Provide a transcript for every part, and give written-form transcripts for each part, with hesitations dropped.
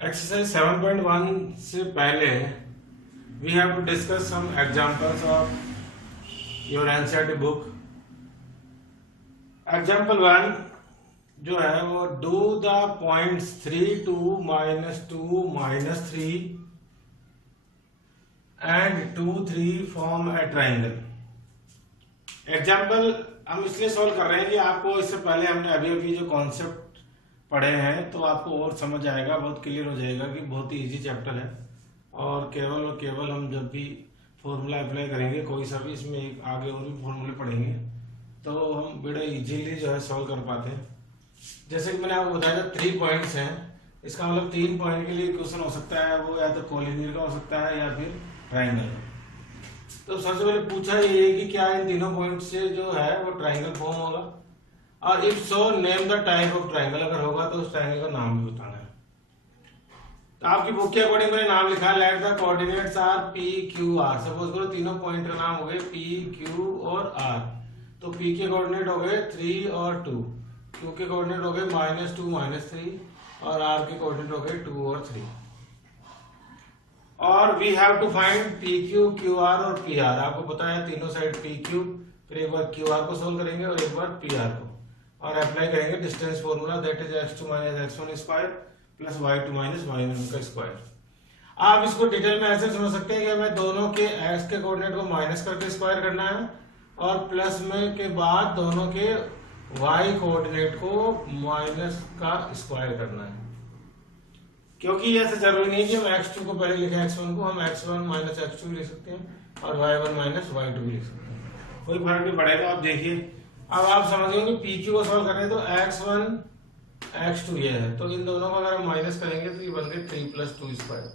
Exercise 7.1 से पहले we have to discuss some examples of your NCERT book. Example 1 जो है वो do the points 3, 2, -2, -3 and 2, 3 form a triangle. Example हम इसलिए सॉल्व कर रहे हैं कि आपको इससे पहले हमने अभी जो कॉन्सेप्ट पढ़े हैं तो आपको और समझ आएगा, बहुत क्लियर हो जाएगा कि बहुत ही इजी चैप्टर है और केवल हम जब भी फॉर्मूला अप्लाई करेंगे कोई सा भी, इसमें एक आगे और भी फॉर्मूले पढ़ेंगे तो हम बड़े इजीली जो है सॉल्व कर पाते हैं। जैसे कि मैंने आपको बताया था 3 पॉइंट्स हैं, इसका मतलब 3 पॉइंट के लिए क्वेश्चन हो सकता है वो या तो कोलिनियर का हो सकता है या फिर ट्राइंगल का। तो सबसे पहले पूछा ये कि क्या इन तीनों पॉइंट से जो है वो ट्राइंगल फॉर्म होगा, और if so name the type of triangle, अगर होगा तो उस ट्राइंगल का नाम भी बताना है। तो आपकी बुक के अकॉर्डिंग मैंने नाम लिखा है, let the coordinates R P Q R. Suppose करो तीनों पॉइंट का नाम हो गए पी, क्यू और आर। तो पी के कोऑर्डिनेट हो गए 3 और 2, क्यू के कोऑर्डिनेट हो गए -2, -3 और आर के कोऑर्डिनेट हो गए 2 और 3। और we have to find P Q, Q R और पी आर। आपको पता है तीनों साइड पी क्यू, फिर एक बार क्यू आर को सोल्व करेंगे और एक बार पी आर को, और अप्लाई करेंगे distance formula, that is x2 - x1 square plus y2 - y1 का स्क्वायर। आप इसको डिटेल में ऐसे समझ सकते हैं कि हमें दोनों के x के कोऑर्डिनेट को माइनस करके स्क्वायर करना है और प्लस में के बाद दोनों के y कोऑर्डिनेट को माइनस का स्क्वायर करना है। क्योंकि ऐसा जरूरी नहीं कि हम x2 को पहले लिखें x1 को, हम x1 - x2 लिख सकते हैं और y1 - y2 भी लिख सकते हैं, कोई फर्क नहीं पड़ेगा। आप देखिए, अब आप समझेंगे पी क्यू को सॉल्व करें तो x1 x2 ये है, तो इन दोनों को अगर हम माइनस करेंगे तो ये बन गए 3 + 2 स्क्वायर,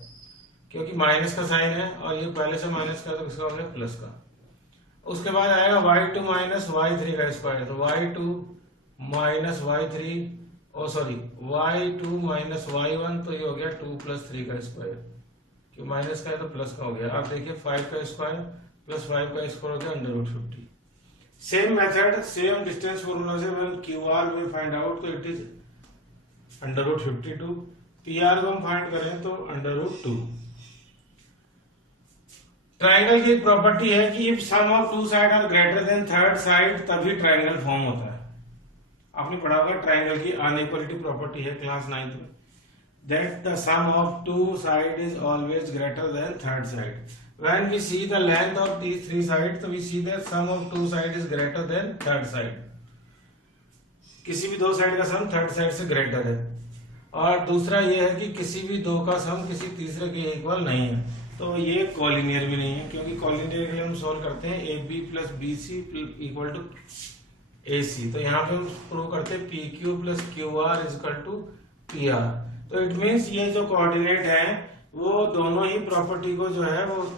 क्योंकि माइनस का साइन है और ये पहले से माइनस का तो किसका हमने प्लस का। उसके बाद आएगा y2 - y3 का स्क्वायर, तो y2 - y3 y2 - y1, तो ये हो गया 2 + 3 का स्क्वायर, क्योंकि माइनस का है तो प्लस का हो गया। आप देखिए 5 का स्क्वायर प्लस 5 का स्क्वायर हो गया √50। Same method, same distance formula से when Q R will find out, तो इट इज √52। पी आर को हम फाइंड करें तो √2। ट्राइंगल की एक प्रॉपर्टी है कि if sum of two side are greater than third side तभी ट्राइंगल फॉर्म होता है। आपने पढ़ा होगा ट्राइंगल की अनइक्वालिटी प्रॉपर्टी है क्लास 9th में, that the sum of two side is always greater than third side. When we see the length of these three sides, तो we see that sum of two sides is greater than third side। किसी भी दो side का सम third side से greater है। और दूसरा ये है कि किसी भी दो का सम किसी तीसरे के इक्वल नहीं है, तो ये कॉलिनियर भी नहीं है, क्योंकि कॉलिनियर के लिए हम सोल्व करते हैं AB + BC = AC। तो यहाँ पे हम प्रूव करते हैं PQ + QR = PR। तो इट मीन्स ये जो कोऑर्डिनेट है वो दोनों ही प्रॉपर्टी को जो है वो,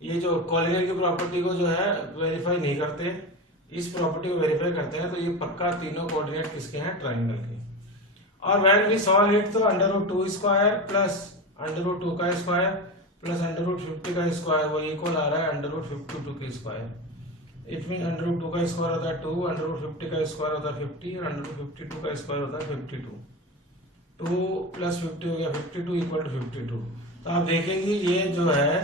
ये जो कॉलिनियर की प्रॉपर्टी को जो है वेरीफाई नहीं करते, इस प्रॉपर्टी को वेरीफाई करते हैं, तो ये पक्का तीनों कोऑर्डिनेट किसके हैं, ट्राइंगल के। और व्हेन वी सॉल्व इट तो √2 स्क्वायर प्लस √2 का स्क्वायर प्लस √50 का स्क्वायर वो इक्वल आ रहा है √52 के स्क्वायर। इट मीन √2 का स्क्वायर होता है 2, √50 का स्क्वायर होता है 50 और √52 का स्क्वायर होता है 52। 2 + 50 हो गया 52 = 52। तो आप देखेंगे ये जो है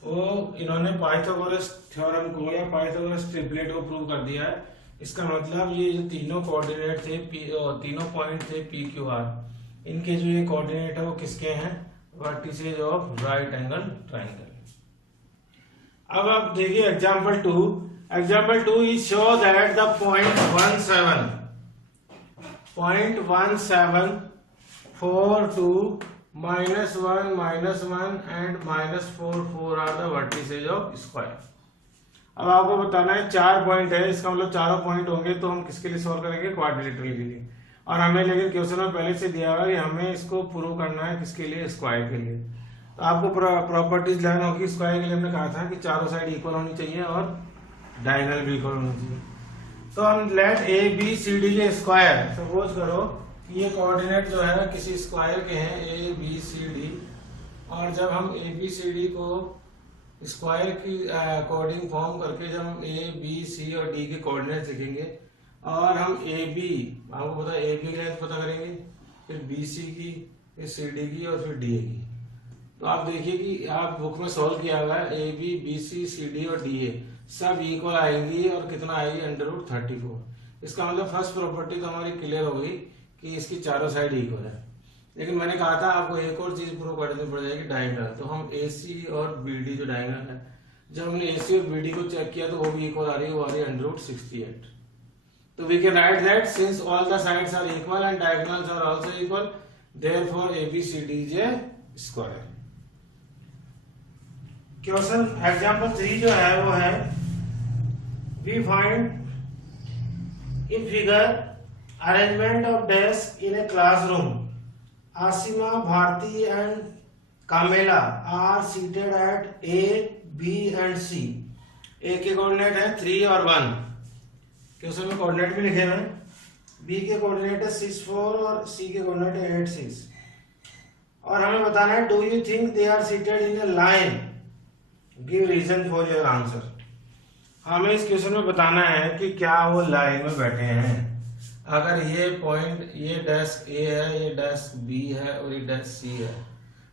वो इन्होंने पाइथागोरस थ्योरम को या पाइथागोरस ट्रिपलेट को प्रूव कर दिया है। इसका मतलब ये जो तीनों कोऑर्डिनेट थे तीनों पॉइंट थे पी क्यू आर, इनके जो ये कोऑर्डिनेट है वो किसके हैं, vertices of right angle triangle. अब आप देखिए example 2। Example 2 is show that the point 17 4, 2 -1 -1 and -4 4 are the vertices of square. अब आपको बताना है 4 पॉइंट है, इसका मतलब चारों पॉइंट होंगे तो हम किसके लिए सॉल्व करेंगे, क्वाड्रिलेटरल के लिए। और हमें लेकिन क्वेश्चन में पहले से दिया हुआ है कि हमें इसको प्रूव करना है किसके लिए, स्क्वायर के लिए। तो आपको प्रॉपर्टीज लर्न होगी। स्क्वायर के लिए हमने कहा था कि चारों साइड इक्वल होनी चाहिए और डायगोनल भी इक्वल होनी चाहिए। तो हम लेट ABCD के स्क्वायर, सपोज करो ये कोऑर्डिनेट जो है किसी स्क्वायर के हैं ABCD, और जब हम ABCD को स्क्वायर की कोडिंग फॉर्म करके जब हम A, B, C और D के कोऑर्डिनेट लिखेंगे और हम AB, आपको पता है AB की लेंथ पता करेंगे, फिर BC की फिर सी डी की और फिर डी ए की। तो आप देखिए कि आप बुक में सॉल्व किया हुआ है, A B B C C D और डी ए सब इक्वल आएंगी और कितना आएगी √34। इसका मतलब फर्स्ट प्रॉपर्टी तो हमारी क्लियर हो गई कि इसकी चारों साइड इक्वल है। लेकिन मैंने कहा था आपको एक और चीज प्रूव करनी पड़ जाएगी, डायगोनल। तो हम ए सी और बी डी जो डायगोनल है, जब हमने ए सी और बी डी को चेक किया तो वो भी इक्वल आ रही है, वो आ रही है √68। तो we can write that since all the sides are equal and diagonals are also equal, therefore ABCD is a square. Question example 3 जो है वो है, we find in figure arrangement of desk in a classroom. Asima, Bharti and Kamela are seated at A, B and C। A के coordinate है 3 और 1, question में coordinate भी लिखे हुए हैं। B के कोऑर्डिनेट है 6, 4 और C के कोऑर्डिनेट है 8, 6। और हमें बताना है do you think they are seated in a line, give reason for your answer. हमें इस क्वेश्चन में बताना है कि क्या वो लाइन में बैठे हैं। अगर ये पॉइंट, ये डेस्क ए है, ये डेस्क बी है और ये डेस्क सी है,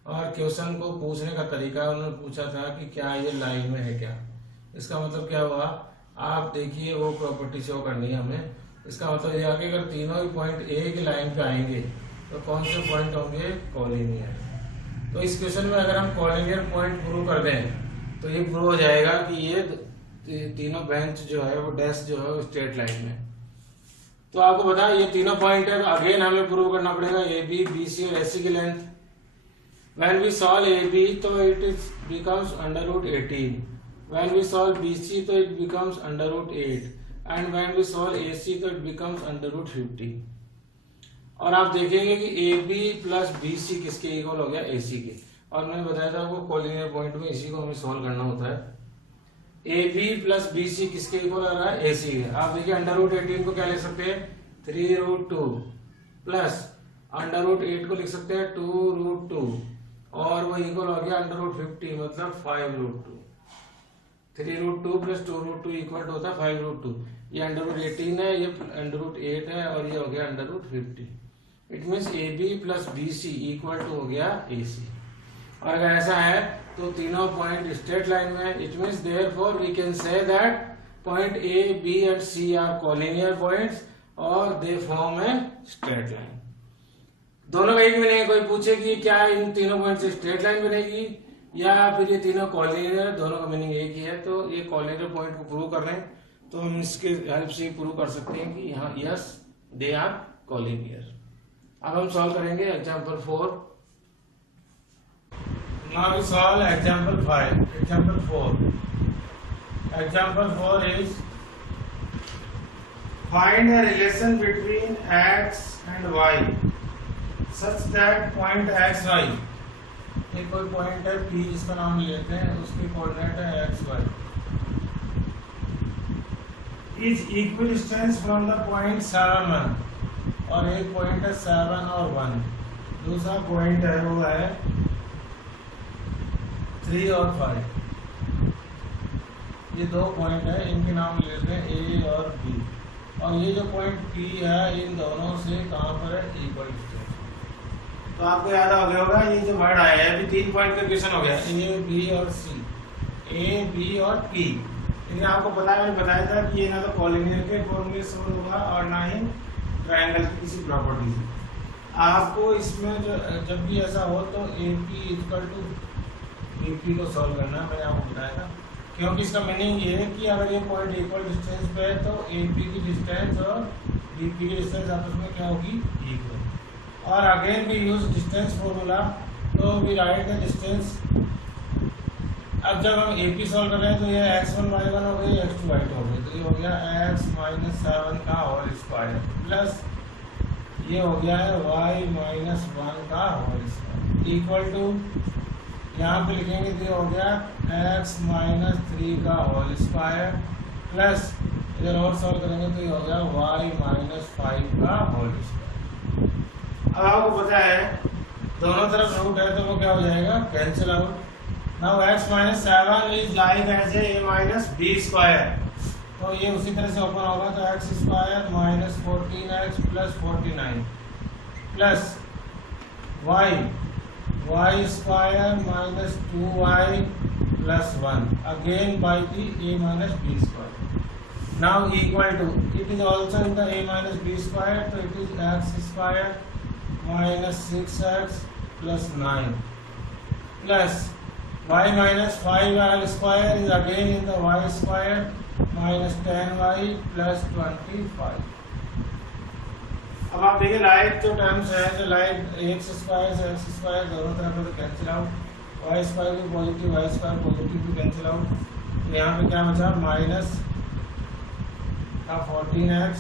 और क्वेश्चन को पूछने का तरीका उन्होंने पूछा था कि क्या ये लाइन में है क्या। इसका मतलब क्या हुआ, आप देखिए वो प्रॉपर्टी शो करनी है हमें। इसका मतलब यह कि अगर तीनों ही पॉइंट ए की लाइन पे आएंगे तो कौन से पॉइंट होंगे, कॉलिनियर। तो इस क्वेश्चन में अगर हम कॉलिनियर पॉइंट प्रूव कर दें तो ये प्रूव हो जाएगा कि ये तीनों बेंच जो है वो डेस्क जो है वो स्ट्रेट लाइन में। तो आपको बता ये तीनों पॉइंट है, तो अगेन हमें प्रूव करना पड़ेगा ए बी, बी सी और AC की length. When we solve AB तो it is becomes √18, when we solve BC तो it becomes √8 and when we solve AC तो इट बिकम्स √50। और आप देखेंगे कि AB प्लस BC किसके इक्वल हो गया, AC के। और मैंने बताया था आपको कॉलिनियर पॉइंट में इसी को हमें सॉल्व करना होता है। AB प्लस BC किसके इक्वल आ रहा है, AC के। आप देखिए √18 को क्या लिख सकते हैं, 3√2 प्लस √8 को लिख सकते हैं 2√2 और वो इक्वल हो गया √50 मतलब 5√2। 3√2 प्लस 2√2 इक्वल होता है 5√2। ये √18 है, ये √8 है और ये हो गया √50। It means AB plus BC equal to हो गया AC। और अगर ऐसा है तो तीनों पॉइंट स्ट्रेट लाइन में, it means therefore we can say that point A, B and C are collinear points और they form a straight line. दोनों का एक मीनिंग, कोई पूछे कि क्या इन तीनों पॉइंट से स्ट्रेट लाइन बनेगी या फिर ये तीनों कॉलिनियर, दोनों का मीनिंग एक ही है। तो ये कॉलिनियर पॉइंट को प्रूव कर रहे हैं तो हम इसके हेल्प से प्रूव कर सकते हैं कि यहाँ यस दे आर कॉलिनियर। अब हम सॉल्व करेंगे example 4। Now we solve example 5. Example 4. Example 4 is find a relation between x and y such that point x y, एक कोई पॉइंट है P जिसका नाम लेते हैं, उसकी कोऑर्डिनेट है x y, is equidistant from the point 7 1, और एक पॉइंट है 7 और 1, दूसरा पॉइंट है वो है 3 और 5। ये दो पॉइंट है, इनके नाम लेते हैं A और B। और ये जो पॉइंट P है इन दोनों से कहाँ पर है, इक्वल डिस्टेंस। तो आपको याद आ गया होगा ये जो वर्ड आया है, अभी 3 पॉइंट का क्वेश्चन हो गया, A, B और C, A, B और P। लेकिन आपको पता है, मैंने बताया था कि ये ना तो कॉलिनियर के फॉर्मूले से होगा और ना ही ट्रायंगल की किसी प्रॉपर्टी से। आपको इसमें जब भी ऐसा हो तो AP इक्वल टू BP को सॉल्व करना है, मैंने आपको बताया था। क्योंकि इसका मीनिंग ये है कि अगर ये पॉइंट इक्वल डिस्टेंस पे है तो AP की डिस्टेंस और BP की डिस्टेंस आपस में क्या होगी, इक्वल। और again we use distance formula, तो वी राइट द डिस्टेंस। अब जब हम AP सॉल्व कर रहे हैं तो ये x1 y1 हो गई, x2 y2 हो गई, तो ये हो गया x - 7 का होल स्क्वायर प्लस ये हो गया है y - 1 का होल स्क्वायर इक्वल टू, यहाँ पे लिखेंगे तो ये हो गया x - 3 का होल स्क्वायर प्लस इधर और सॉल्व करेंगे तो ये हो गया y - 5 का होल स्क्वायर। अब आपको पता है दोनों तरफ रूट है तो वो क्या हो जाएगा, cancel out. Now x - 7 is like as a - b square, तो ये उसी तरह से ओपन होगा तो x square - 14x + 49 plus y square minus 2y plus 1 again by the a minus b square. Now equal to, it is also in the a minus b square, so it is x square minus 6x plus 9 plus y minus 5y square is again in the y square minus 10y plus 25. अब आप देखिए like जो terms है, जो like x square से x square दोनों तरफ से कैंसिल आउट, वाई स्क्वायर भी पॉजिटिव वाई स्क्वायर पॉजिटिव भी कैंसिल आउट, तो यहाँ पे क्या बचा माइनस का 14x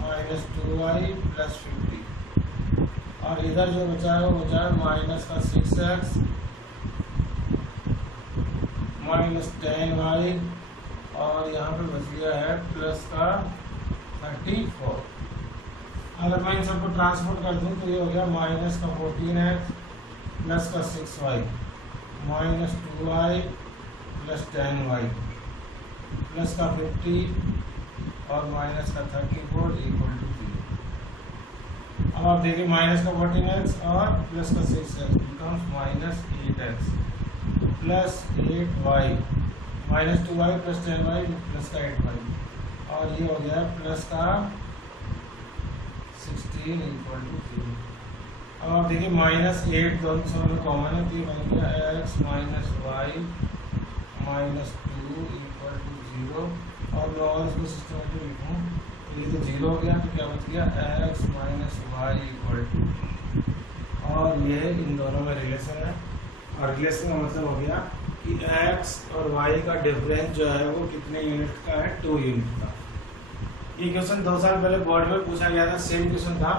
माइनस 2y प्लस 50 और इधर जो बचा है वो बचा है माइनस का 6x माइनस 10y और यहाँ पे बच गया है प्लस का 34। अगर मैं इन सबको ट्रांसपोर्ट कर दूं तो ये हो गया माइनस का 14x प्लस का 6y minus 2y plus 10y plus का 50 और माइनस का 34 इक्वल टू 0। अब आप देखिए माइनस का 14x और प्लस का 6x becomes minus 8x plus 8y minus 2y plus 10y plus का 8y और ये हो गया प्लस का 16 इक्वल टू 0। अब आप देखिए माइनस 8 दोनों सब में कॉमन है तो ये बन गया x minus Y minus 2 equal to 0 और मैं और इसको सिस्टमेटिक लिखूँ तो ये तो 0 हो गया तो क्या बच गया x minus Y equal to और ये इन दोनों में रिलेशन है और रिलेशन का मतलब हो गया कि x और y का डिफरेंस जो है वो कितने यूनिट का है 2 यूनिट का। ये क्वेश्चन 2 साल पहले बोर्ड में पूछा गया था, सेम क्वेश्चन था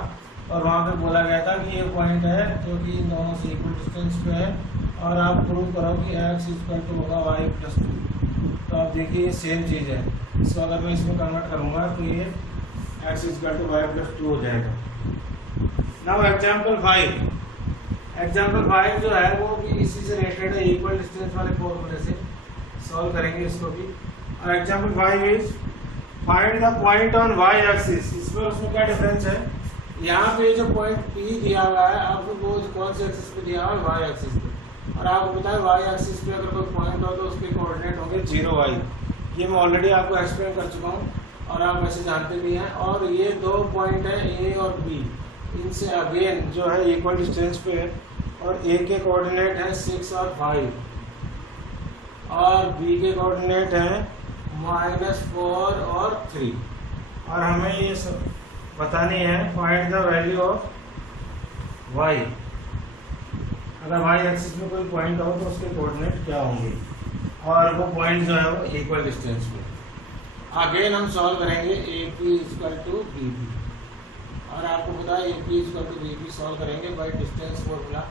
और वहाँ पे बोला गया था कि ये पॉइंट है जो कि इन दोनों से इक्वल डिस्टेंस पे है और आप प्रूव करो कि x इक्वल टू होगा y प्लस 2। तो आप देखिए ये सेम चीज़ है, इसको अगर मैं इसमें कन्वर्ट करूँगा तो ये x equal to y plus 2 हो जाएगा। नाउ एग्जाम्पल 5 जो है वो भी इसी से रिलेटेड है, इक्वल डिस्टेंस वाले फॉर्मूले से सॉल्व करेंगे इसको भी। और example 5 is find the point on y axis. इसमें उसमें क्या डिफरेंस है, यहाँ पे जो पॉइंट P दिया हुआ है आपको वो कौन से एक्सिस पे दिया हुआ है y एक्सिस पे, और आपको पता है y एक्सिस पे अगर कोई पॉइंट हो तो उसके कोऑर्डिनेट होंगे 0y। ये मैं ऑलरेडी आपको एक्सप्लेन कर चुका हूँ और आप वैसे जानते भी हैं। और ये 2 पॉइंट है A और B, इनसे अगेन जो है इक्वल डिस्टेंस पे है और A के कोऑर्डिनेट है 6 और 5 और B के कोऑर्डिनेट है -4 और 3 और हमें ये सब बतानी है find the value of y। अगर y एक्सिस में कोई पॉइंट हो तो उसके कोऑर्डिनेट क्या होंगे और वो पॉइंट जो है वो इक्वल डिस्टेंस में। अगेन हम सॉल्व करेंगे AP इक्वल टू BB और आपको पता है AP equal to BB solve करेंगे बाय डिस्टेंस फॉर्मूला।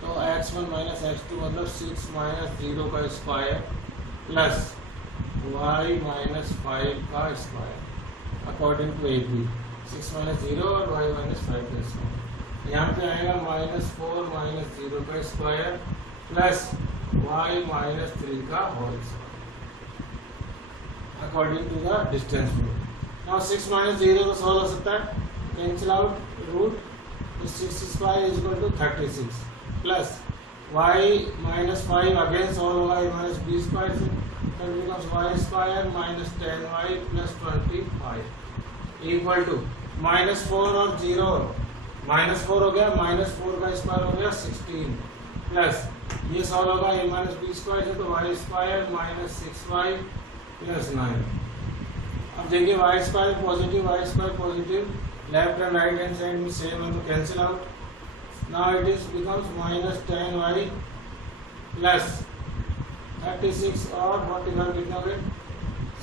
तो x1 माइनस x2 मतलब 6 माइनस 0 का स्क्वायर प्लस y माइनस 5 का square according to AP। 6 minus 0 और y माइनस 5 का स्क्वायर। यहाँ पे आएगा -4 माइनस 0 का स्क्वायर प्लस y माइनस 3 का whole square according to the distance rule. Now 6 minus 0 को सॉल्व हो सकता है, cancel out root, 6 square is equal to 36 plus y minus 5 again solve होगा a माइनस b स्क्वायर से, तो it becomes y square minus 10y plus 25 equal to -4 और 0 -4 हो गया, -4 का स्क्वायर हो गया 16 प्लस ये सॉल्व होगा a माइनस b स्क्वायर से तो y square minus 6y plus 9। अब देखिए y square positive left and right hand side में सेम है तो cancel out. Now it is becomes -10y plus 36 और 45 कितना हो गया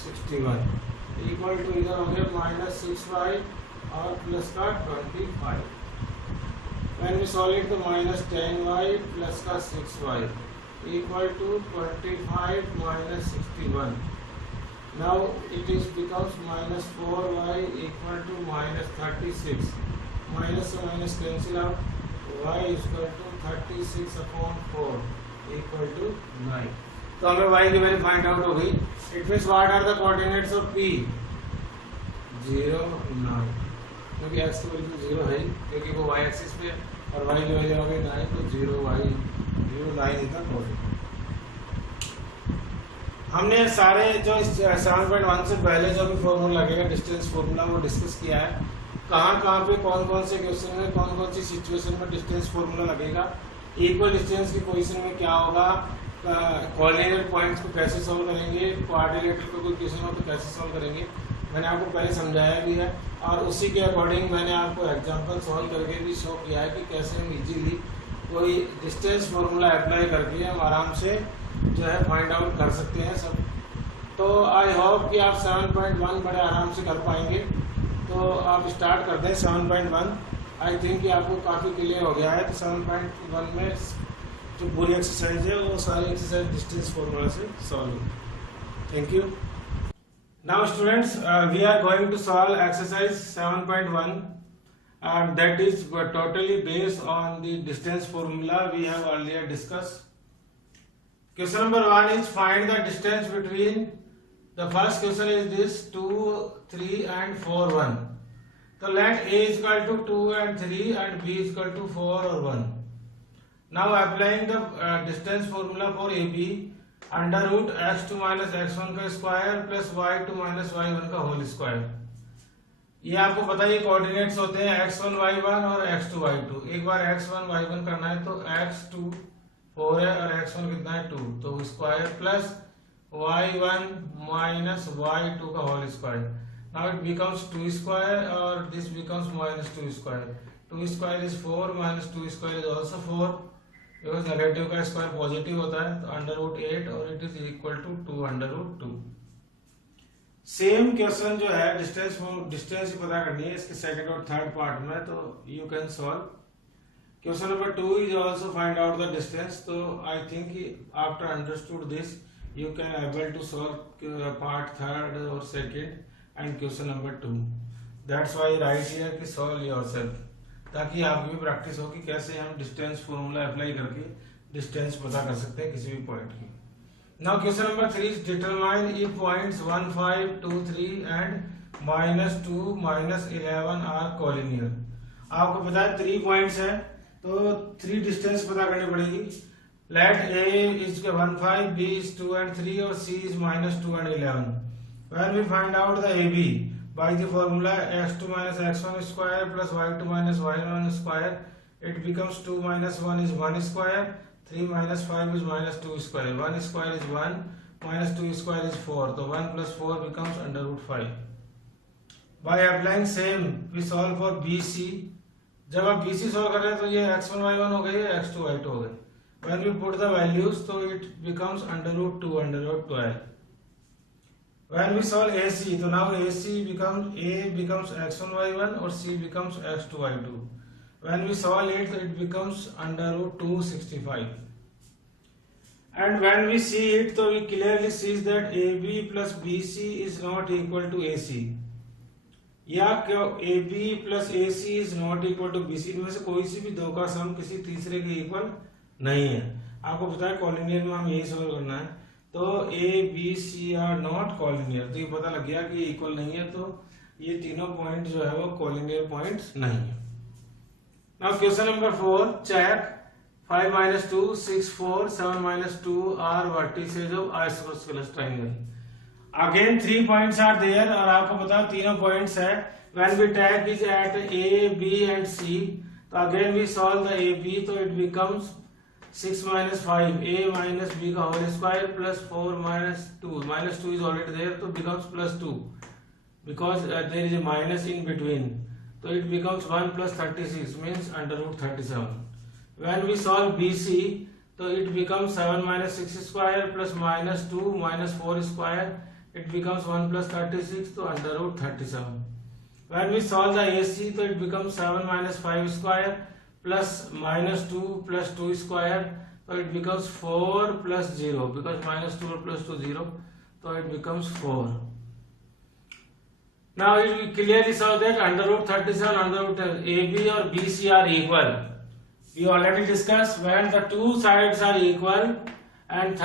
61 इक्वल टू इधर हो गया -6y और प्लस का 25। When we solve it तो -10y प्लस का 6y equal to 25 minus 61। Now it is becomes -4y equal to -36 minus से minus cancel out, y equal to 36 upon 4 equal to 9। तो हमें y की वैल्यू फाइंड आउट हो गई। It means what are the coordinates of P 0 9 क्योंकि x की value 0 है क्योंकि वो y एक्सिस पे और y की वैल्यू हो गई 9, तो 0y 0 9 इज द कोऑर्डिनेट। हमने सारे जो 7.1 से पहले जो भी फॉर्मूला लगेगा डिस्टेंस फॉर्मूला वो डिस्कस किया है। कहाँ पे कौन कौन से क्वेश्चन में कौन कौन सी सिचुएशन में डिस्टेंस फॉर्मूला लगेगा, इक्वल डिस्टेंस की पोजीशन में क्या होगा, कोऑर्डिनेट पॉइंट्स को कैसे सॉल्व करेंगे, क्वाड्रिलेटरल को कोई क्वेश्चन हो तो कैसे सॉल्व करेंगे, मैंने आपको पहले समझाया भी है। और उसी के अकॉर्डिंग मैंने आपको एग्जांपल सॉल्व करके भी शो किया है कि कैसे हम इजीली कोई डिस्टेंस फॉर्मूला अप्लाई करके हम आराम से जो है फाइंड आउट कर सकते हैं सब। तो आई होप कि आप 7.1 बड़े आराम से कर पाएंगे। तो आप स्टार्ट कर दें 7.1। आई थिंक कि आपको काफ़ी क्लियर हो गया है। तो 7.1 में जो पूरी एक्सरसाइज है वो सारी एक्सरसाइज डिस्टेंस फॉर्मूला से solve. Thank you. Now students, we are going to solve exercise 7.1 and that is totally based on the distance formula we have earlier discussed. Question number 1 is find the distance between, the first question is this 2, 3 and 4, 1. So let A is equal to 2 and 3 and B is equal to 4 or 1. Now applying the distance formula for AB, under root x2 minus x1 का square plus y2 minus y1 का whole square. ये आपको पता है coordinates होते हैं x1 y1 और x2 y2। एक बार x1 y1 करना है तो x2 4 है और x1 कितना है 2, तो स्क्वायर प्लस y1 माइनस y2 का whole square. Now it becomes 2 square और this becomes minus 2 square. 2 square is 4 minus 2 square is also 4, because negative का स्क्वायर पॉजिटिव होता है। तो अंडर रूट 8 और it is equal to 2 under root 2। Same question जो है distance पता करनी है इसके सेकंड और थर्ड पार्ट में, तो you can solve. Question number 2 is also find out the distance. तो I think after understood this you can able to solve part third और second and question number 2। That's why right here कि solve yourself, ताकि आपकी भी practice हो कि कैसे हम डिस्टेंस फॉर्मूला अप्लाई करके डिस्टेंस पता कर सकते हैं किसी भी पॉइंट की। Now question number 3 is determine if points 1, 5, 2, 3 and -2, -11 are collinear. आपको पता है 3 पॉइंट्स है तो 3 डिस्टेंस पता करनी पड़ेगी। Let A is 1, 5, B is 2 and 3 और C is -2 and 11। When we find out the AB by the formula x2 minus x1 square plus y2 minus y1 square, it becomes 2 minus 1 is 1 square, 3 minus 5 is minus 2 square, 1 square is 1, minus 2 square is 4, so 1 plus 4 becomes under root 5. By applying same we solve for BC। जब आप BC solve कर रहे हैं तो ये x1 y1 हो गई, x2 y2 हो गई। When we put the values so it becomes under root 2 under root 12। When we solve AC, तो now AC becomes A becomes x1 y1 और C becomes x2 y2। When we solve it, it becomes under root 265। And when we see it, so we clearly see that AB plus BC is not equal to AC। या क्यों AB plus AC is not equal to BC में से कोई सी भी दो का सम किसी तीसरे के इक्वल नहीं है। आपको पता है कॉलिनियर में हम यही सॉल्व करना है। तो A, B, C are not collinear, तो ये पता लग गया कि इक्वल नहीं है, तो ये तीनों पॉइंट जो है वो कॉलिनियर पॉइंट्स नहीं है। Now question number 4 check 5 minus 2 6 4 7 minus 2 are vertices of isosceles triangle। Again 3 points are there और आपको पता तीनों पॉइंट्स है। When we tag is at A, B and C, तो again we solve the AB, तो it becomes 6 minus 5 A minus B का whole square plus 4 minus 2 is already there तो becomes plus 2 because there is a minus in between, so it becomes 1 plus 36 means under root 37। when we solve BC so it becomes 7 minus 6 square plus minus 2 minus 4 square, it becomes 1 plus 36 so under root 37। when we solve the AC so it becomes 7 minus 5 square plus minus 2 plus 2 square, so it becomes 4 plus 0 because minus 2 plus 2 0, so it becomes 4। Now we clearly saw that under root 37 under root AB or BC are equal। We already discussed when the two sides are equal and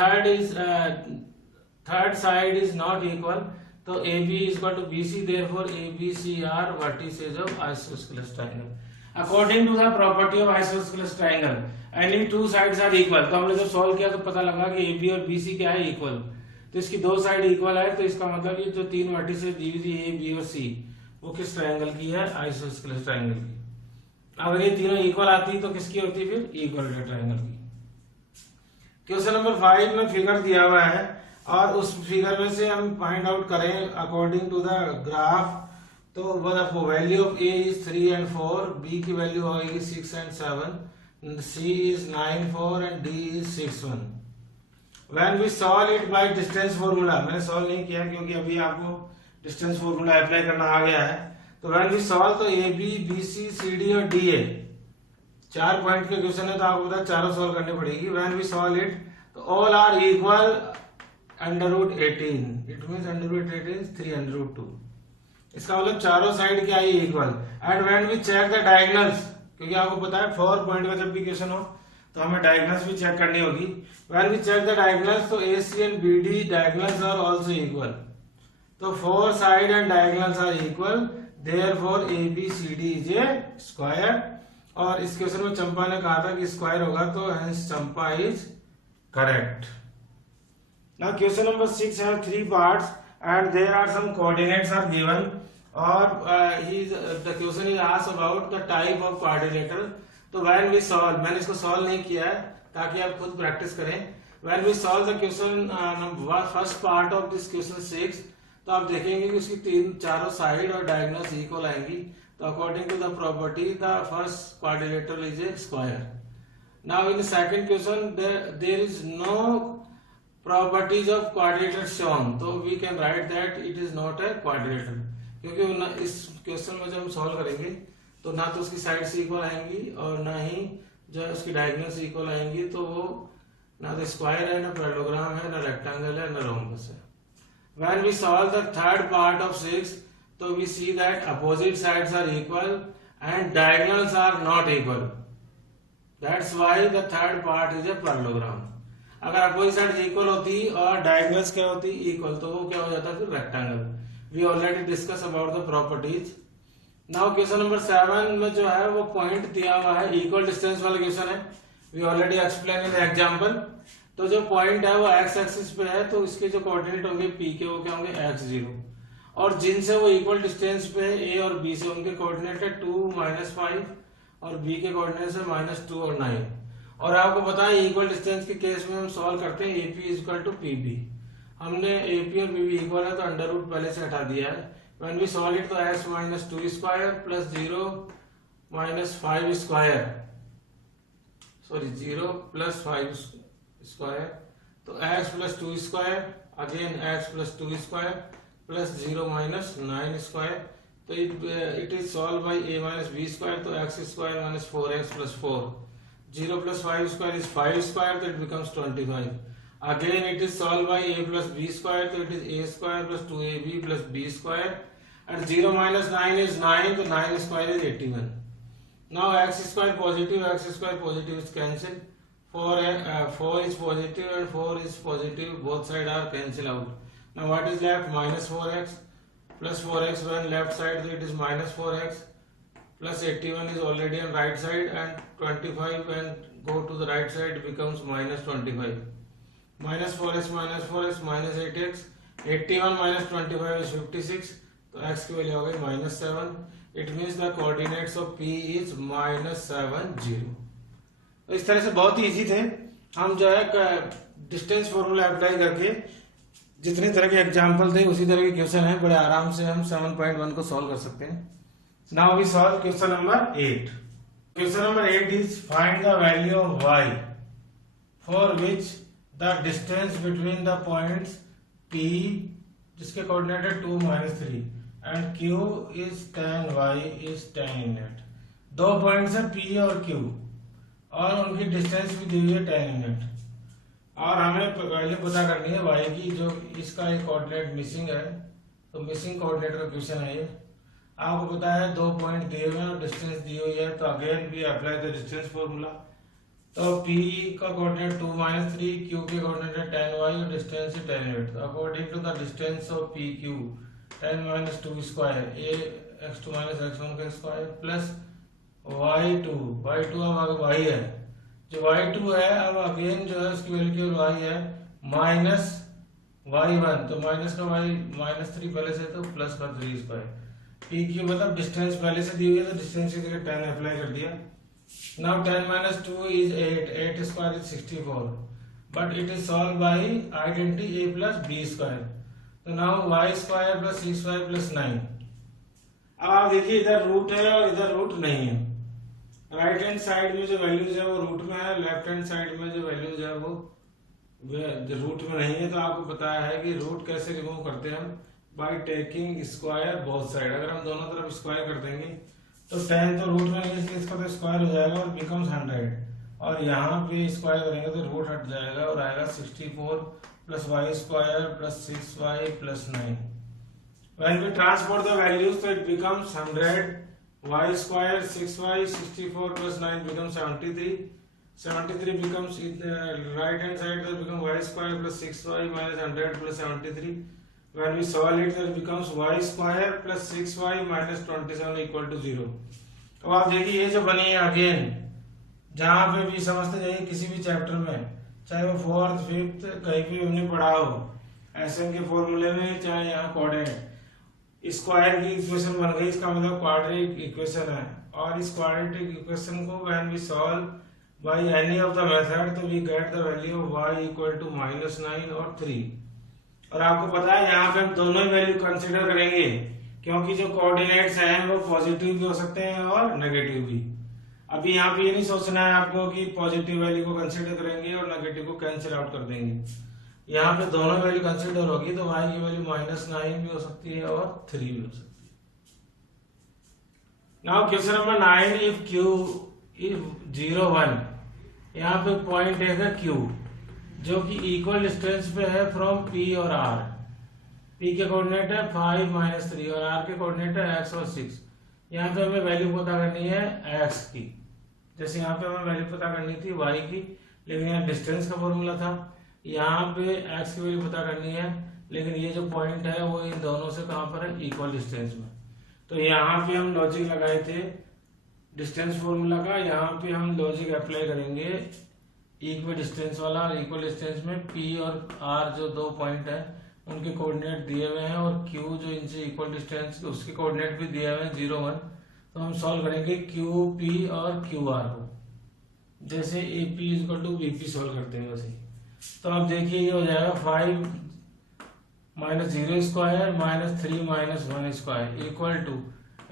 third side is not equal, so AB is equal to BC, therefore ABC are vertices of isosceles triangle। According to the property of isosceles triangle any two sides are equal. तो हमने जब solve किया तो पता लगा कि A B और B C क्या है, इक्वल। तो इसकी दो साइड इक्वल है, तो इसका मतलब ये जो तीन वर्टिसेस दी हुई थी ए बी और सी, वो किस ट्राइंगल की है, आइसोस्केलेस ट्राइंगल की। अगर ये तीनों इक्वल आती तो किसकी होती, फिर इक्वल ट्राइंगल की। क्वेश्चन नंबर 5 में फिगर दिया हुआ है और उस फिगर में से हम फाइंड आउट करें अकॉर्डिंग टू द ग्राफ। तो value of A is 3 and 4, B की वैल्यू आएगी 6 and 7, C is 9, 4 and D is 6, 1। When we solve it by distance formula, मैंने सॉल्व नहीं किया क्योंकि अभी आपको डिस्टेंस फॉर्मूला अप्लाई करना आ गया है। तो व्हेन वी सॉल्व, तो A B, B C, C D और डी ए 4 पॉइंट के क्वेश्चन है, तो आपको पता है चारों सॉल्व करनी पड़ेगी। व्हेन वी सॉल्व इट, तो all are equal √18, it means √18 is 3√2। इसका मतलब चारों साइड क्या है, equal. And when we check the diagonals, क्योंकि आपको पता है 4 पॉइंट का जब भी क्वेश्चन हो तो हमें डायगोनल्स भी चेक करनी होगी। When we check the diagonals, तो AC and BD diagonals are also equal. तो 4 side and diagonals are equal, therefore ABCD is a square. और इस क्वेश्चन में चंपा ने कहा था कि स्क्वायर होगा, तो hence Champa is correct. Now question number 6 have 3 parts and there are some coordinates are given, or the question is asked about the type of quadrilateral। तो when we solve, मैंने इसको solve नहीं किया है ताकि आप खुद प्रैक्टिस करें। when we solve the question first part of this question 6, तो आप देखेंगे कि उसकी चारों साइड और डायगोनल्स इक्वल आएंगी। तो according to the property the first quadrilateral is a square. Now in the second question there is no properties of quadrilateral shown, तो we can write that it is not a quadrilateral. क्योंकि इस question में जब हम solve करेंगे तो ना तो उसकी साइड से इक्वल आएंगी और ना ही जो उसकी डायगोनल से इक्वल आएंगी। तो वो ना तो स्क्वायर है, ना पैरेललोग्राम है, ना रेक्टेंगल है, ना रोम्बस है। When we solve the third part of 6, तो we see that opposite sides are equal and diagonals are not equal, that's why the third part is a parallelogram. अगर opposite side equal होती और diagonals क्या होती, equal, तो वो क्या हो जाता है, फिर rectangle. We already discuss about the properties. Now question number 7 में जो है वो पॉइंट दिया हुआ है, इक्वल डिस्टेंस वाला क्वेश्चन है। We already explain in example. तो जो पॉइंट है वो एक्स एक्सिस पे है, तो इसके जो कोऑर्डिनेट होंगे पी के, वो क्या होंगे x0, और जिनसे वो इक्वल डिस्टेंस पे ए और बी से, उनके कोऑर्डिनेट है 2, -5 और बी के कोऑर्डिनेट है -2 और 9। और आपको पता है इक्वल डिस्टेंस के केस में हम सॉल्व करते हैं AP इक्वल टू PB। हमने AP और PB इक्वल है तो अंडर रूट पहले से हटा दिया है। व्हेन वी सॉल्व इट, तो x -2 square plus 0 -5 square, sorry 0 + 5 square, तो x + 2 square, again x + 2 square plus 0 - 9 square. तो it is solve by a - b square, तो x square - 4x + 4, 0 + 5 square is 5 square, तो it becomes 25। Again it is solve by a + b square, तो it is a square + 2ab + b square, and 0 - 9 is 9, तो 9 square is 81। Now x square positive is cancelled. 4 is positive and 4 is positive. Both sides are cancelled out. Now what is left? -4x plus 4x. When left side, so it is -4x plus 81 is already on right side, and 25 and go to the right side becomes -25. -4x -8x. 81 - 25 is 56. तो x की value हो गई -7. It means the coordinates of P is -7, 0. तो इस तरह से बहुत ही easy थे। हम जो है डिस्टेंस फॉर्मूला अप्लाई करके जितने तरह के एग्जाम्पल थे उसी तरह के क्वेश्चन है, बड़े आराम से हम 7.1 को सॉल्व कर सकते हैं। Now we solve question number 8। Question number 8 is find the value of y for which the distance between the points P, जिसके कोऑर्डिनेट है 2 - 3 and Q is tan y is tan net। दो points है P और Q और उनकी distance भी दी हुई है tan net, और हमें पहले पता करनी है y की, जो इसका एक कोऑर्डिनेट मिसिंग है, तो मिसिंग कोऑर्डिनेट का क्वेश्चन है ये। आपको पता है दो पॉइंट दिए हुए हैं और डिस्टेंस दी हुई है, तो अगेन भी अप्लाई द डिस्टेंस फॉर्मूला। तो P का कोऑर्डिनेट 2 - 3, Q के कोऑर्डिनेट है tan y और डिस्टेंस है tan net। According to the distance of PQ, tan - 2 square, a x2 - x1 का स्क्वायर प्लस y2 अब y है, जो y2 है अब अगेन जो है उसकी वैल्यू केवल y है माइनस y1, तो माइनस का y -3 पहले से तो प्लस का 3 स्क्वायर। पी क्यू मतलब डिस्टेंस पहले से दी हुई है तो डिस्टेंस की जगह 10 अप्लाई कर दिया। Now 10 - 2 is 8 square is 64, but it is solve by identity a plus b square. तो now y square plus 6y plus 9। अब आप देखिए इधर रूट है और इधर रूट नहीं है। राइट हैंड साइड में जो वैल्यूज है वो रूट में है, लेफ्ट हैंड साइड में जो वैल्यूज है वो रूट में नहीं है। तो आपको बताया है कि रूट कैसे रिमूव करते हैं हम, by taking square both side. अगर हम दोनों तरफ स्क्वायर कर देंगे तो 10 तो रूट में नहीं है इसलिए इसका तो स्क्वायर हो जाएगा और बिकम्स 100, और यहाँ पे स्क्वायर करेंगे तो रूट हट जाएगा और आएगा 64 plus y square plus 6y plus 9। When we transport the values, so it becomes 100, y square 6y 64 plus 9 becomes 73. 73 becomes in the right hand side, that becomes y square plus 6y minus 100 plus 73. When we solve it, that becomes y square plus 6y minus 27 equal to 0. अब आप देखिए ये जो बनी है again, जहाँ पे भी समझते जाइए किसी भी चैप्टर में, चाहे वो 4th 5th कहीं भी हमने पढ़ा हो एसएम के फॉर्मूले में, चाहे यहाँ कोऑर्डिनेट स्क्वायर की इक्वेशन बन गई, इसका मतलब क्वाड्रेटिक इक्वेशन है। और इस क्वाड्रेटिक इक्वेशन को when we solve by any of the method तो we get the value of y equal to -9 और 3। और आपको पता है यहाँ पे हम दोनों ही वैल्यू कंसीडर करेंगे, क्योंकि जो कोऑर्डिनेट्स हैं वो पॉजिटिव भी हो सकते हैं और नेगेटिव भी। अभी यहाँ पे ये नहीं सोचना है आपको कि पॉजिटिव वैल्यू को कंसीडर करेंगे और नेगेटिव को कैंसिल आउट कर देंगे। यहाँ पे दोनों वैल्यू कंसीडर होगी तो y की वैल्यू -9 भी हो सकती है और 3 भी हो सकती है। Now question number 9, if q if 0 1, यहाँ पे पॉइंट है q जो कि इक्वल डिस्टेंस पे है फ्रॉम p और r। p के कोऑर्डिनेट है 5 - 3 और r के कोऑर्डिनेट है x और 6। यहाँ पे हमें वैल्यू पता करनी है x की, जैसे यहाँ पे हमें वैल्यू पता करनी थी y की, लेकिन यहाँ डिस्टेंस का फॉर्मूला था। यहाँ पे x की वैल्यू पता करनी है, लेकिन ये जो पॉइंट है वो इन दोनों से कहाँ पर है, इक्वल डिस्टेंस में। तो यहाँ पे हम लॉजिक लगाए थे डिस्टेंस फॉर्मूला का, यहाँ पे हम लॉजिक अप्लाई करेंगे इक्वल डिस्टेंस वाला। और इक्वल डिस्टेंस में p और r जो दो पॉइंट है उनके कोऑर्डिनेट दिए हुए हैं, और q जो इनसे इक्वल डिस्टेंस उसके कोऑर्डिनेट भी दिए हुए हैं 0 1। तो हम सॉल्व करेंगे qp और qr को, जैसे ap equal to bp solve करते हैं वैसे। तो अब देखिए ये हो जाएगा 5 - 0 square -3 - 1 square equal to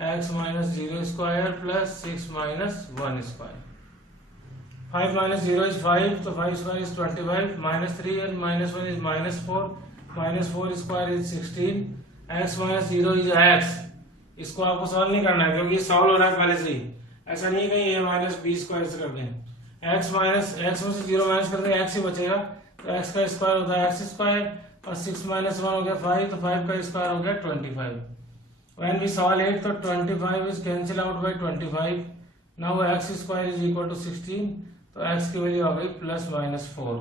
x - 0 square plus 6 - 1 square. 5 - 0 is 5, तो 5 square is 25, -3 and -1 is -4, -4 square is 16, x - 0 is x। इसको आपको सॉल्व नहीं करना है क्योंकि सॉल्व हो रहा है पहले से ही, ऐसा नहीं है ये -b स्क्वायर से कर दें। x में से 0 माइनस कर दें, x ही बचेगा, तो x का स्क्वायर होता है x स्क्वायर, और 6 - 1 हो गया 5, तो 5 का स्क्वायर हो गया 25। When we solve it, तो 25 is cancel out by 25। Now x square is equal to 16, तो x की वैल्यू आ गई +-4।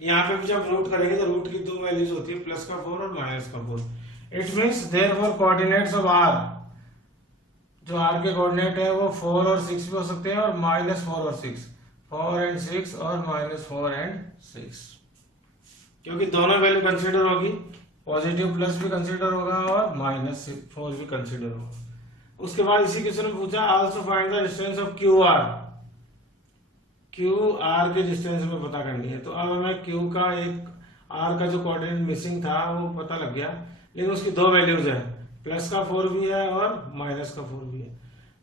यहाँ पे भी जब रूट करेंगे तो रूट की दो वैल्यूज होती है, +4 और -4। It means therefore coordinates of r, जो r के कोऑर्डिनेट है वो 4 और 6 भी हो सकते हैं, और -4 और 6, 4 and 6 और -4 and 6, क्योंकि दोनों वैल्यू कंसीडर होगी, पॉजिटिव प्लस भी कंसीडर होगा और -4 भी कंसीडर होगा। उसके बाद इसी क्वेश्चन में पूछा also find the distance of Q R के डिस्टेंस में पता करनी है। तो अब हमें क्यू का एक आर का जो कोऑर्डिनेट मिसिंग था वो पता लग गया, लेकिन उसकी दो वैल्यूज है, +4 भी है और -4 भी है।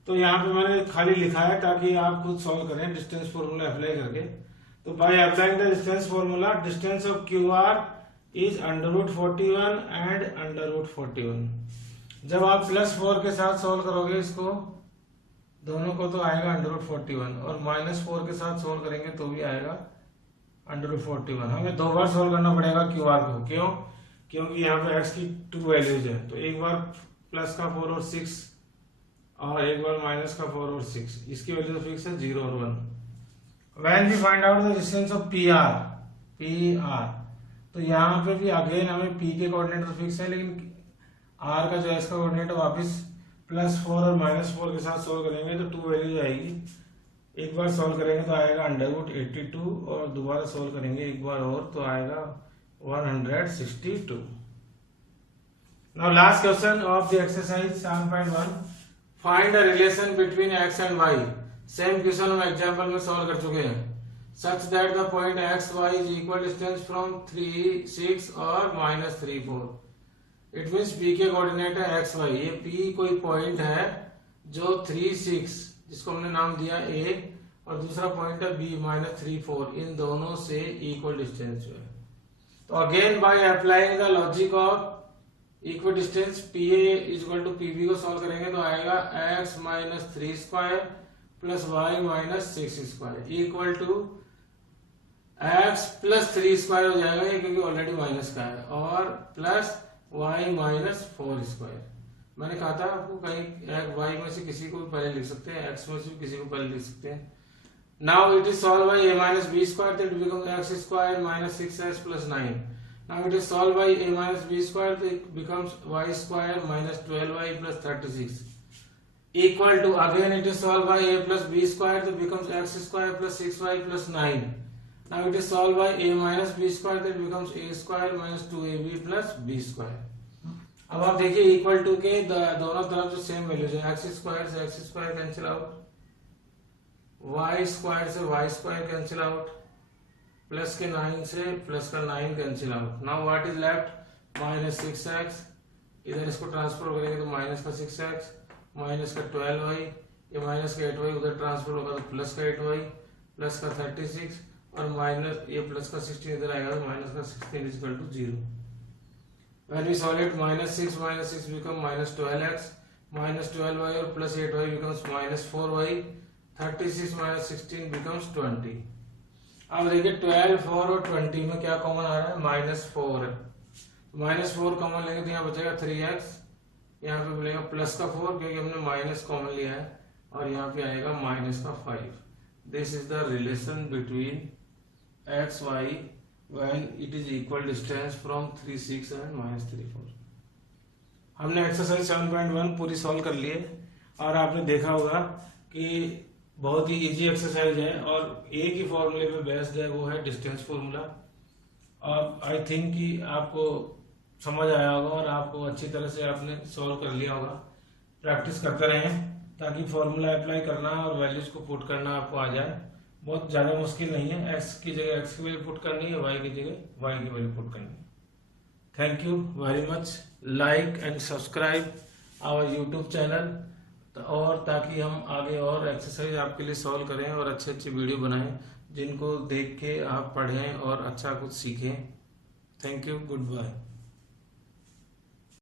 तो यहाँ पे मैंने खाली लिखा है ताकि आप खुद सॉल्व करें डिस्टेंस फॉर्मूला अप्लाई करके। तो bye applying the distance formula, distance of Q R is √41 and √41। जब आप +4 के साथ सॉल्व करोगे इसको, दोनों को तो आएगा √41, और -4 के साथ सॉल्व करेंगे तो भी आएगा √41। हमें दो बार सॉल्व करना पड़ेगा क्यू आर को, क्यों? क्योंकि यहाँ पे x की 2 वैल्यूज है, तो एक बार +4 और 6 और एक बार -4 और 6, इसकी वैल्यू तो फिक्स है 0 और 1। When we find out the distance of PR, तो यहाँ पे भी अगेन हमें p के कोऑर्डिनेट तो फिक्स है, लेकिन r का जो x का कोऑर्डिनेट है वापस +4 और -4 के साथ सोल्व करेंगे तो 2 वैल्यूज आएगी। एक बार सोल्व करेंगे तो आएगा √82 और दोबारा सोल्व करेंगे एक बार और तो आएगा 162। Now last question of the exercise 7.1, find a relation between x and y। Same question हम एग्जांपल में सॉल्व कर चुके हैं। Such that the point x y is equal distance from 3 6 और -3 4। इट मीन्स p के कोऑर्डिनेट है x y। ये p कोई पॉइंट है जो 3 6 जिसको हमने नाम दिया a और दूसरा पॉइंट है b -3 4, इन दोनों से इक्वल डिस्टेंस जो है। तो again by applying the logic of equal distance PA is equal to PB को सॉल्व करेंगे तो आएगा x -3 square plus y -6 square equal to x plus 3 square हो जाएगा ये क्योंकि ऑलरेडी माइनस का है, और प्लस y -4 स्क्वायर। मैंने कहा था आपको कहीं y में से किसी को भी पहले लिख सकते हैं, x में से किसी को पहले लिख सकते हैं। Now it is solve by a - b square that becomes x square -6x plus 9। Now it is solved by a minus b square, so it becomes y square minus 12y plus 36 equal to, again it is solved by a plus b square, so it becomes x square plus 6y plus 9. Now it is solved by a minus b square, that becomes a square minus 2ab plus b square. अब आप देखिए equal to के दोनों तरफ जो same values है, x square से x square cancel out, y square से y square cancel out, plus के 9 से प्लस का 9 cancel out. Now what is left -6x, इधर इसको ट्रांसफर करेंगे तो माइनस का 6x माइनस का 12y, ये माइनस का 8y उधर ट्रांसफर होगा तो प्लस का 8y प्लस का 36 और माइनस ये प्लस का 16 इधर आएगा तो माइनस का 16 is equal to 0। When we solve it -6 become -12x -12y और plus 8y becomes -4y, 36 -16 becomes 20। अब देखिए 12, 4 और 20 में क्या कॉमन आ रहा है, -4 है। -4 कॉमन लेंगे तो यहाँ बचेगा 3x, यहाँ पे मिलेगा प्लस का 4 क्योंकि हमने माइनस कॉमन लिया है, और यहाँ पे आएगा माइनस का 5। This is the relation between x y when it is equal distance from 3 6 and -3 4। हमने एक्सरसाइज 7.1 पूरी सॉल्व कर ली है और आपने देखा होगा कि बहुत ही इजी एक्सरसाइज है और एक ही फॉर्मूले पे बेस्ड है, वो है डिस्टेंस फॉर्मूला। और आई थिंक कि आपको समझ आया होगा और आपको अच्छी तरह से आपने सॉल्व कर लिया होगा। प्रैक्टिस करते रहें ताकि फॉर्मूला अप्लाई करना और वैल्यूज को पुट करना आपको आ जाए। बहुत ज़्यादा मुश्किल नहीं है, x की जगह x की वैल्यू पुट करनी है, y की जगह y की वैल्यू पुट करनी है। Thank you very much. Like and subscribe our YouTube channel, और ताकि हम आगे और एक्सरसाइज आपके लिए सॉल्व करें और अच्छे अच्छे वीडियो बनाएं जिनको देख के आप पढ़ें और अच्छा कुछ सीखें। Thank you, good bye.